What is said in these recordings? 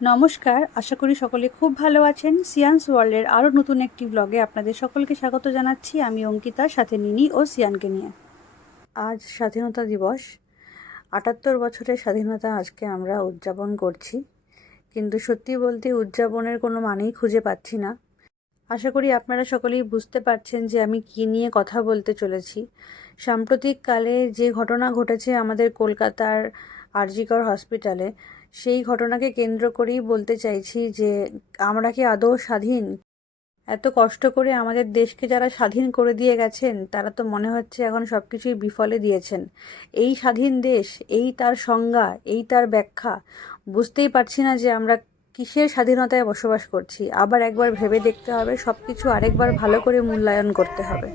নমস্কার, আশা করি সকলে খুব ভালো আছেন। সিয়ান্স ওয়ার্ল্ডের আরও নতুন একটি ব্লগে আপনাদের সকলকে স্বাগত জানাচ্ছি। আমি অঙ্কিতার সাথে নিনি ও সিয়ানকে নিয়ে। আজ স্বাধীনতা দিবস। ৭৮ বছরের স্বাধীনতা আজকে আমরা উদযাপন করছি, কিন্তু সত্যি বলতে উদযাপনের কোনো মানেই খুঁজে পাচ্ছি না। আশা করি আপনারা সকলেই বুঝতে পারছেন যে আমি কী নিয়ে কথা বলতে চলেছি। সাম্প্রতিককালে যে ঘটনা ঘটেছে আমাদের কলকাতার আরজিকর হসপিটালে, সেই ঘটনাকে কেন্দ্র করেই বলতে চাইছি যে আমরা কি আদৌ স্বাধীন? এত কষ্ট করে আমাদের দেশকে যারা স্বাধীন করে দিয়ে গেছেন, তারা তো মনে হচ্ছে এখন সব কিছুই বিফলে দিয়েছেন। এই স্বাধীন দেশ, এই তার সংজ্ঞা, এই তার ব্যাখ্যা বুঝতেই পারছি না যে আমরা কিসের স্বাধীনতায় বসবাস করছি। আবার একবার ভেবে দেখতে হবে, সব কিছু আরেকবার ভালো করে মূল্যায়ন করতে হবে।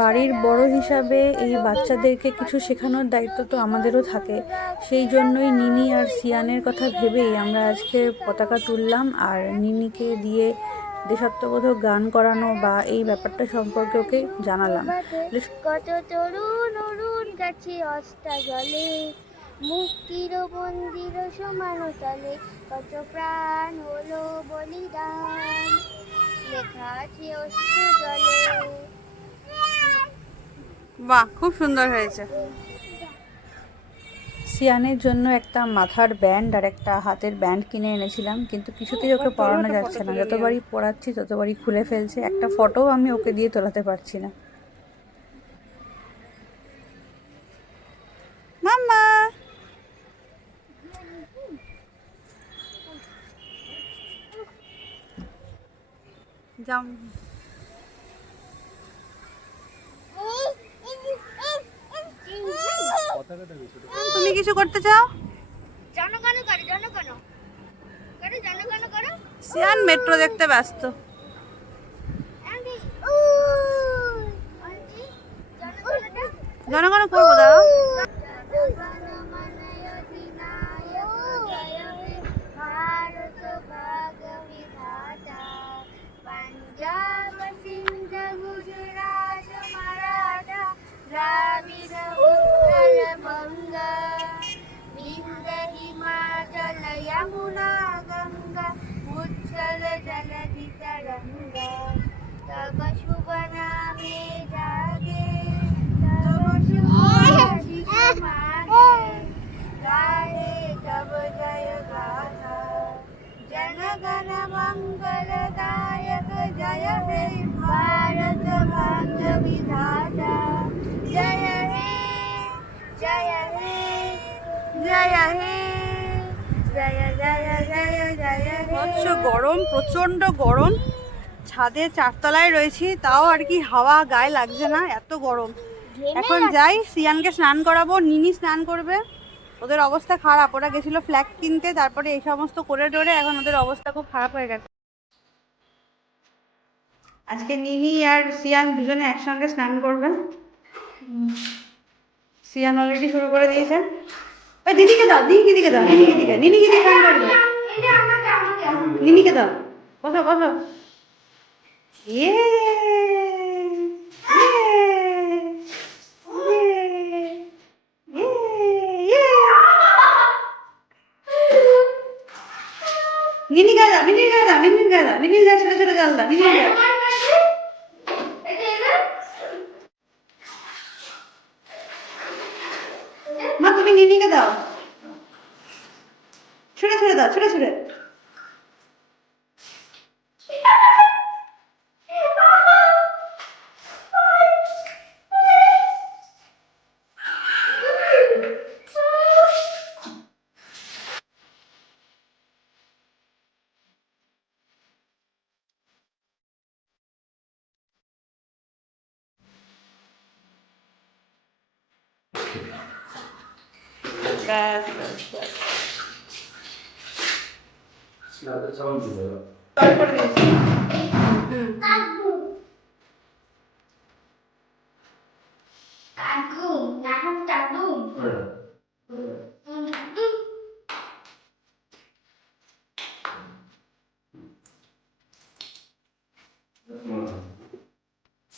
বাড়ির বড় হিসাবে এই বাচ্চাদেরকে কিছু শেখানোর দায়িত্ব তো আমাদেরও থাকে। সেই জন্যই নিনি আর সিয়ানের কথা ভেবেই আমরা আজকে পতাকা তুললাম, আর নিনিকে দিয়ে দেশাত্মবোধক গান করানো বা এই ব্যাপারটা সম্পর্কে ওকে জানালাম। কত তরুণ অরুণ গাছে অস্তা জলে, মুক্তির মন্দির সমান তলে, কত প্রাণ হলো বলিদান, লেখা আছে অশ্রু জলে। বাহ, খুব সুন্দর হয়েছে। সিয়ানের জন্য একটা মাথার ব্যান্ড আর একটা হাতের ব্যান্ড কিনে এনেছিলাম, কিন্তু কিছুতেই ওকে পরানো যাচ্ছে না। যতবারই পরাচ্ছি ততবারই খুলে ফেলছে। একটা ফটোও আমি ওকে দিয়ে তোলাতে পারছি না। মাম্মা, যাও। তুমি কিছু করতে চাও? জনগণ করো, জনগণ করো, জনগণ করো। সিয়ান মেট্রো দেখতে ব্যস্ত। জনগণ করবো, দাও। पंजाब सिंध गुजरात मराठा द्राविड उत्कल बंग, विंध्य हिमाचल यमुना गंगा, उच्छल जलधि तरंगा, तब शुभ नामे जागे, तब शुभ आशीष मागे, गाहे तब जय गाथा, जन गण मंगलदायक जय हे भारत भाग्य विधाता, जय हे जय हे जय हे जय जय जय जय হচ্ছে গরম, প্রচণ্ড গরম। ছাদে চারতলায় রয়েছি, তাও আর কি হাওয়া গায়ে লাগছে না, এত গরম। এখন যাই, সিয়ানকে স্নান করাবো, নিনি স্নান করবে। ওদের অবস্থা খারাপ, ওরা গেছিলো ফ্ল্যাগ কিনতে, তারপরে এই সমস্ত করে টোরে এখন ওদের অবস্থা খুব খারাপ হয়ে গেছে। আজকে নিনি আর সিয়ান দুজনে একসঙ্গে স্নান করবে। সিয়ান অলরেডি শুরু করে দিয়েছে। ওই দিদিকে দাও, দিদিকে দাও, নিনিকে দিকে, নিনিকে দিয়ে স্নান করবে। নিনিকে দাও, বসো বসো। ইয়ে নিনি গায়ে দাও, নিনি গায়ে দাও, নিনি গায়ে দাও, নিনি গায়ে ছোট ছোট জল দাও, নিনি গায়ে। মা তুমি নিনিকে দাও, ছুড়ে ছুড়ে দাও, ছুড়ে ছুড়ে। ব্যাস ব্যাস ব্যাস। তারপরে দিয়েছি। কাকু, নাম কাকু।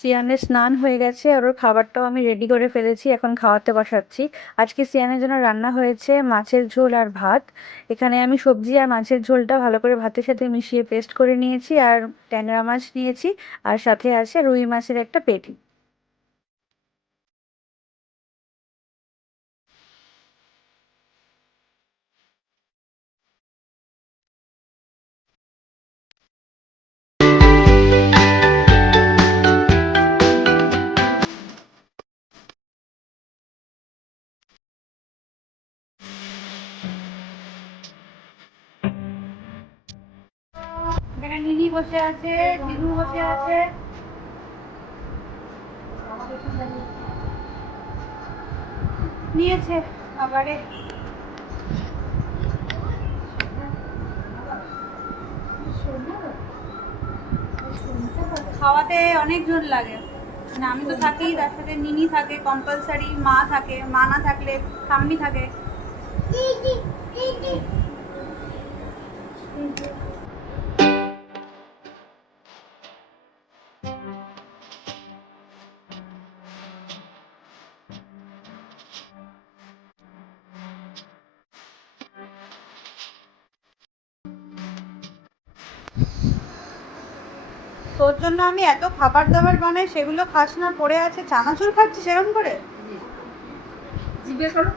সিয়ানের স্নান হয়ে গেছে আর ওর খাবারটাও আমি রেডি করে ফেলেছি, এখন খাওয়াতে বসাচ্ছি। আজকে সিয়ানের জন্য রান্না হয়েছে মাছের ঝোল আর ভাত। এখানে আমি সবজি আর মাছের ঝোলটা ভালো করে ভাতের সাথে মিশিয়ে পেস্ট করে নিয়েছি, আর ট্যাংরা মাছ নিয়েছি, আর সাথে আছে রুই মাছের একটা পেটি। এখানে নিনি বসে আছে, দিদু বসে আছে। নিয়েছে খাবারে। খাওয়াতে অনেক জোর লাগে, মানে আমি তো থাকি, তার সাথে নিনি থাকে কম্পালসারি, মা থাকে, মা না থাকলে ঠাম্মি থাকে। তোর জন্য আমি এত খাবার দাবার বানাই, সেগুলো খাস না, পড়ে আছে, চানাচুর খাচ্ছিস সেরকম করে। জিজ্ঞেস করো।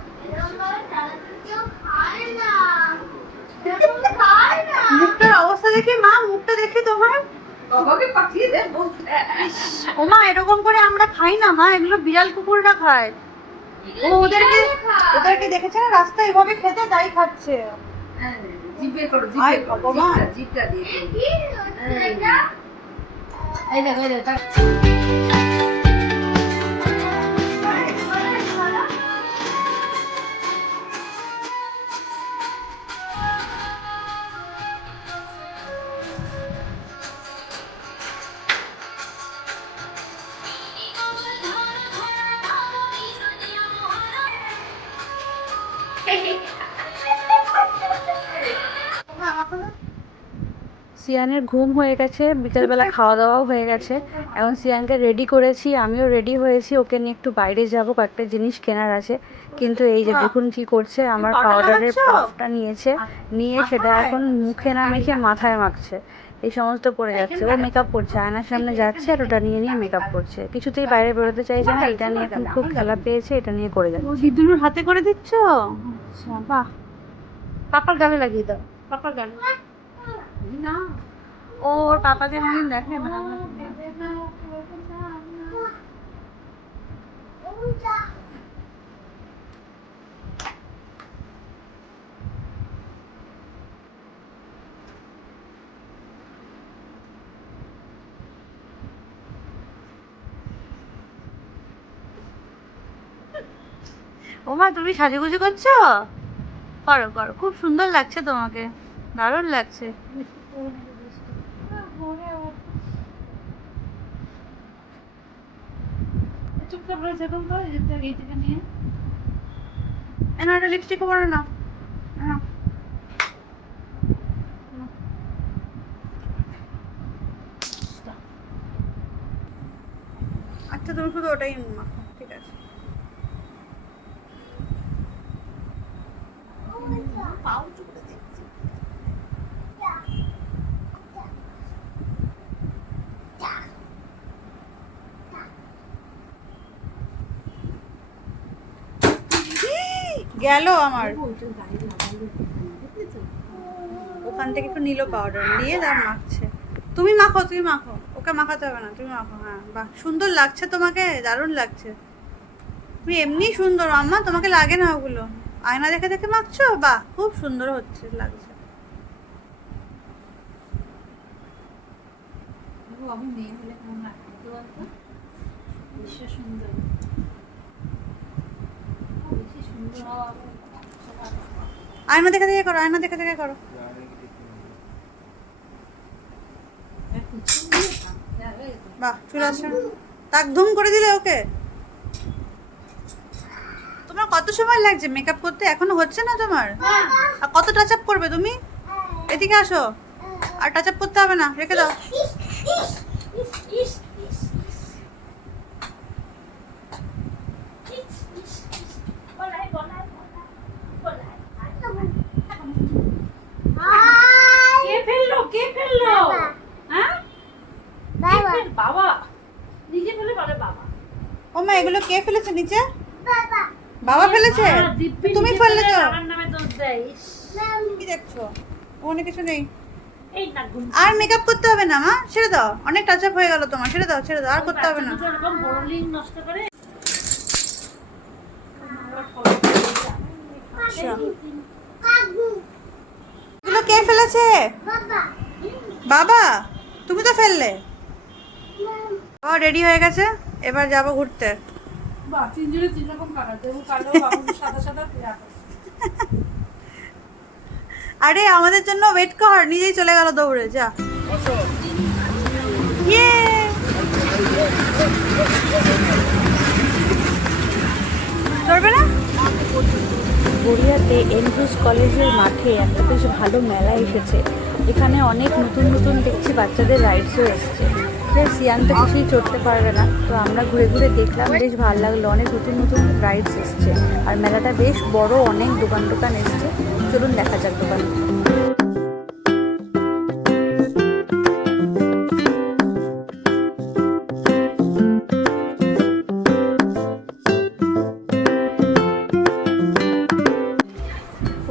মুখটার অবস্থা দেখে মা, মুখটা দেখে তোমার বাবাকে পাঠিয়ে দে। ও মা, এরকম করে আমরা খাই না মা, এগুলো বিড়াল কুকুররা খায়। ও ওদেরকে ওদেরকে দেখেছে না রাস্তায় এভাবে খেতে, তাই খাচ্ছে। জিভে করো, জিভে করো, জিভটা দিয়ে এই দেখো, এই দেখো। সিয়ানের ঘুম হয়ে গেছে, বিকেলবেলা খাওয়া দাওয়াও হয়ে গেছে। এখন সিয়ানকে রেডি করেছি, আমিও রেডি হয়েছি, ওকে নিয়ে একটু বাইরে যাব, কয়েকটা জিনিস কেনার আছে। কিন্তু এই যে দেখুন কি করছে, আমার পাউডারের পাফটা নিয়েছে, নিয়ে সেটা এখন মুখে না মেখে মাথায় মাখছে, এই সমস্ত করে যাচ্ছে। ও মেকআপ করছে, আয়নার সামনে যাচ্ছে আর ওটা নিয়ে নিয়ে মেকআপ করছে, কিছুতেই বাইরে বেরোতে চাইছে না। এটা নিয়ে এখন খুব খেলা পেয়েছে, এটা নিয়ে করে যাচ্ছে। দিদুর হাতে করে দিচ্ছ? আচ্ছা, বাহ। পাপার গালে লাগিয়ে দাও, পাপার গালে না। ওর পাপাকে আমি দেখে না। ওমা, তুমি সাজুগুজু করছো? করো করো, খুব সুন্দর লাগছে তোমাকে, দারুণ লাগছে। লিপস্টিক পরো না। আচ্ছা, তুমি শুধু ওটাই মাখো, ঠিক আছে। গেল আমার, ওখান থেকে একটু নিল পাউডার, নিয়ে তার মাখছে। তুমি মাখো, তুমি মাখো, ওকে মাখাতে হবে না, তুমি মাখো। হ্যাঁ, বাহ, সুন্দর লাগছে তোমাকে, দারুণ লাগছে। তুমি এমনি সুন্দর আম্মা, তোমাকে লাগে না ওগুলো, আয়না দেখে দেখে মাখছো, বাহ, খুব সুন্দর হচ্ছে, লাগছে। আয়না দেখে দেখে করো, আয়না দেখে দেখে করো। বাহ, চলে আসছে, তাক ধুম করে দিলে ওকে। তোমার কত সময় লাগছে মেকআপ করতে, এখনো হচ্ছে না তোমার? আর কত টাচ আপ করবে তুমি? এদিকে আসো, আর টাচ আপ করতে হবে না, রেখে দাও। কে ফেলেছে নিচে? বাবা ফেলেছে? তুমি ফেলেছো? কি দেখছো? ওখানে কিছু নেই। আর মেকআপ করতে হবে না মা, ছেড়ে দাও, অনেক টাচ আপ হয়ে গেল তোমার, ছেড়ে দাও ছেড়ে দাও, আর করতে হবে না। আচ্ছা, এগুলো কে ফেলেছে? বাবা, তুমি তো ফেললে। ও রেডি হয়ে গেছে, এবার যাবো ঘুরতে। আরে আমাদের জন্য ওয়েট কর, নিজেই চলে গেল দৌড়ে, যা। ইয়ে ধরবে না? গড়িয়াতে এনরুজ কলেজের মাঠে একটা বেশ ভালো মেলা এসেছে। এখানে অনেক নতুন নতুন দেখছি বাচ্চাদের রাইডসও এসছে। সিয়ান তো কিছুই চড়তে পারবে না, তো আমরা ঘুরে ঘুরে দেখলাম, বেশ ভালো লাগলো। অনেক নতুন নতুন রাইডস এসছে আর মেলাটা বেশ বড়, অনেক দোকান টোকান এসছে। চলুন দেখা যাক দোকান।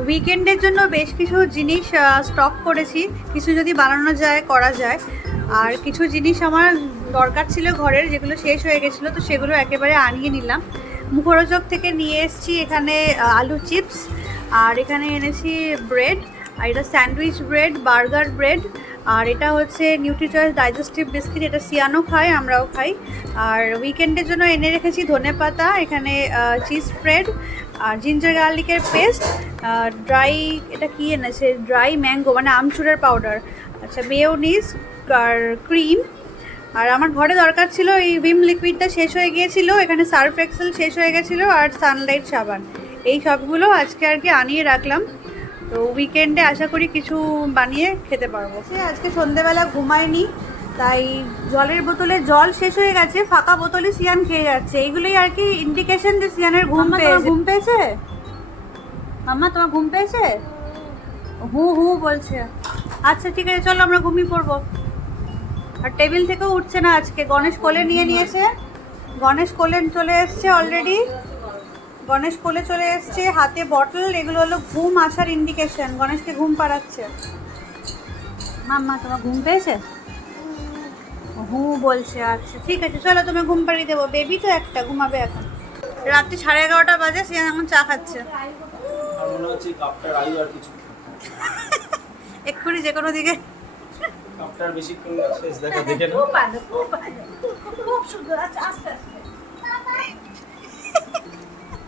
উইকেন্ডের জন্য বেশ কিছু জিনিস স্টক করেছি, কিছু যদি বানানো যায় করা যায়। আর কিছু জিনিস আমার দরকার ছিল ঘরের, যেগুলো শেষ হয়ে গেছিলো, তো সেগুলো একেবারে আনিয়ে নিলাম। মুখরোচক থেকে নিয়ে এসেছি এখানে আলু চিপস, আর এখানে এনেছি ব্রেড, আর এটা স্যান্ডউইচ ব্রেড, বার্গার ব্রেড, আর এটা হচ্ছে নিউট্রিচয়েস ডাইজেস্টিভ বিস্কিট, এটা সিয়ানো খায়, আমরাও খাই। আর উইকেন্ডের জন্য এনে রেখেছি ধনেপাতা, এখানে চিজ স্প্রেড, আর জিঞ্জার গার্লিকের পেস্ট, ড্রাই, এটা কি এনেছে, ড্রাই ম্যাঙ্গো মানে আমচুরের পাউডার, আচ্ছা, মেয়োনিজ আর ক্রিম। আর আমার ঘরে দরকার ছিল এই ভিম লিকুইডটা, শেষ হয়ে গিয়েছিল, এখানে সার্ফ এক্সেল শেষ হয়ে গেছিলো, আর সানলাইট সাবান, এই সবগুলো আজকে আর কি আনিয়ে রাখলাম। তো উইকেন্ডে আশা করি কিছু বানিয়ে খেতে পারবো। আজকে সন্ধেবেলা ঘুমায়নি, তাই জলের বোতলে জল শেষ হয়ে গেছে, ফাঁকা বোতলে সিয়ান খেয়ে যাচ্ছে। এইগুলোই আর কি ইন্ডিকেশন যে সিয়ানের ঘুম পেয়েছে। মাম্মা তোমার ঘুম পেয়েছে? হু হু বলছে। আচ্ছা ঠিক আছে, চলো আমরা ঘুমিয়ে পড়বো। আর টেবিল থেকেও উঠছে না আজকে, গণেশ কোলে নিয়ে নিয়েছে, গণেশ কোলে চলে এসছে অলরেডি, গণেশ কোলে চলে এসছে, হাতে বটল, এগুলো হলো ঘুম আসার ইন্ডিকেশন, গণেশকে ঘুম পাড়াচ্ছে। মাম্মা তোমার ঘুম পেয়েছে? হু বলছে। আচ্ছা ঠিক আছে, চলো তুমি ঘুম পাড়িয়ে দেবো, বেবি তো একটা, ঘুমাবে এখন। রাত্রি 11:30 বাজে, সে এখন চা খাচ্ছে। এক্ষুনি যে কোনো দিকে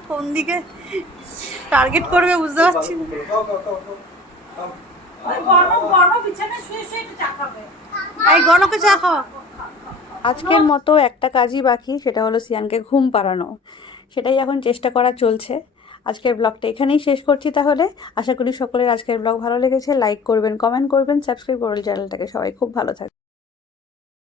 কোন দিকে টার্গেট করবে বুঝতে পারছি না। এই গণকে চা খাওয়া। আজকের মতো একটা কাজই বাকি, সেটা হলো সিয়ানকে ঘুম পাড়ানো, সেটাই এখন চেষ্টা করা চলছে। আজকের ব্লগটা এখানেই শেষ করছি তাহলে। আশা করি সকলের আজকের ব্লগ ভালো লেগেছে। লাইক করবেন, কমেন্ট করবেন, সাবস্ক্রাইব করবেন চ্যানেলটাকে। সবাই খুব ভালো থাকবে।